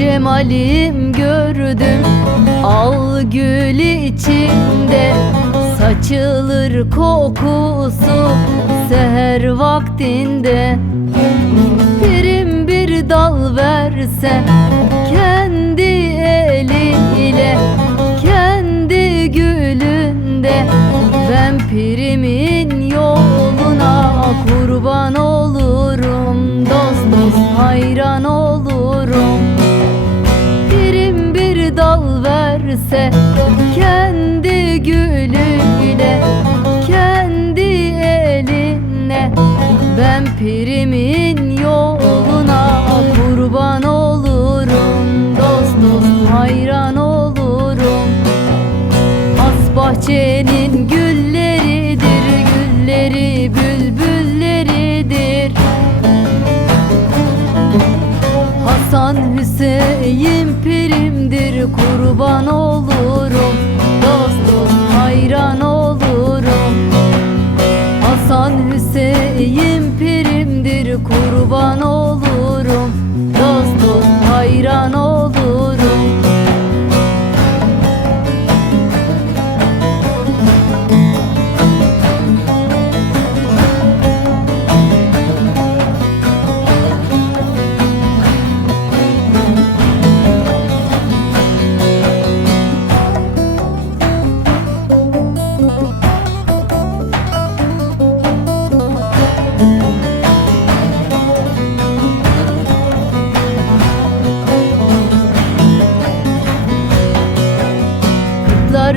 cemalim gördüm, al gül içinde saçılır kokusu seher vaktinde. Pirim bir dal verse kendi eliyle, kendi gülünde, ben pirimin yoluna kurban olurum, dost dost hayran olurum. Pirim bir dal verse kendi gülüyle, kendi eline, ben pirimin yoluna kurban olurum, dost dost hayran olurum. Has bahçenin gülleridir, gülleri bülbülleridir. Hasan Hüseyin pirimdir, kurban olurum, dost dost hayran olurum. Hasan Hüseyin pirimdir, kurban olurum, dost dost hayran olurum.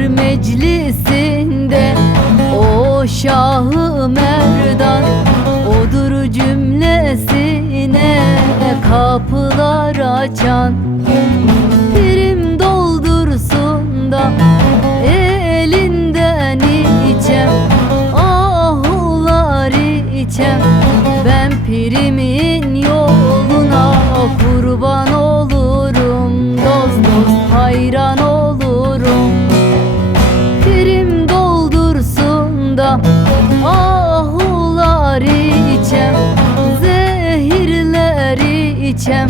Meclisinde o Şah-ı Merdan odur cümlesine kapılar açan. Pirim doldursun da elinden içem, ahlar içem, ben pirimin yoluna kurban olurum, dost dost hayran olurum. Ahlar içem, zehirler içem,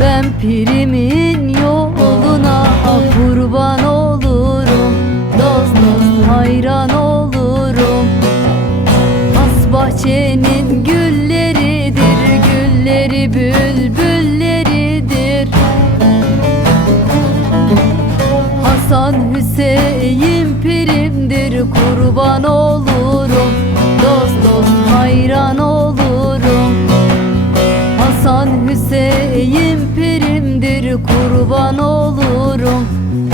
ben pirimin yoluna kurban olurum, dost dost hayran olurum. Has bahçenin gülleridir, gülleri bülbülleridir. Hasan Hüseyin pirimdir, kurban olurum, dost dost hayran olurum. Hasan Hüseyin pirimdir, kurban olurum,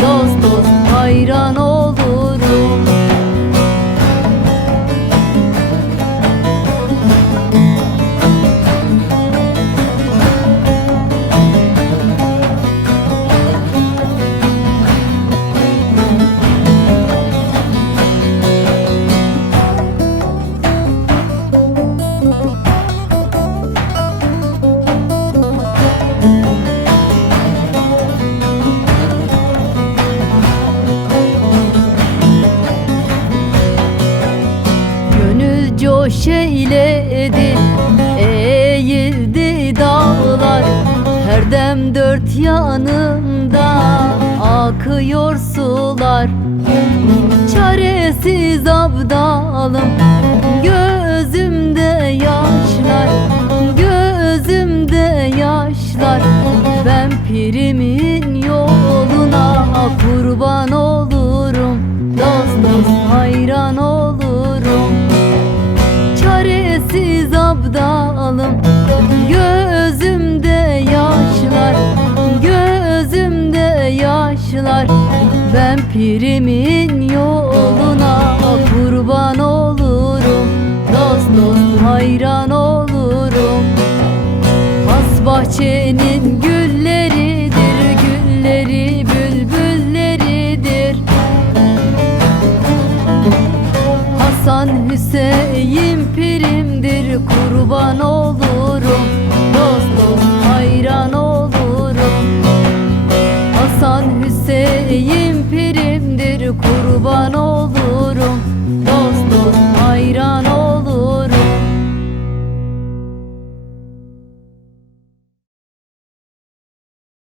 dost dost hayran olurum. Coş eyledi, eğildi dağlar, her dem dört yanımda akıyor sular. Çaresiz abdalım, gözümde yaşlar, gözümde yaşlar, ben pirimin yoluna kurban olurum, dost dost hayran olurum. Çaresiz abdalım, gözümde yaşlar, gözümde yaşlar, ben pirimin yoluna kurban olurum, dost dost hayran olurum. Has bahçenin gülleridir, gülleri bülbülleridir. Hasan Hüseyin pirimdir, kurban olurum, dost dost hayran olurum. Hasan Hüseyin pirimdir, kurban olurum.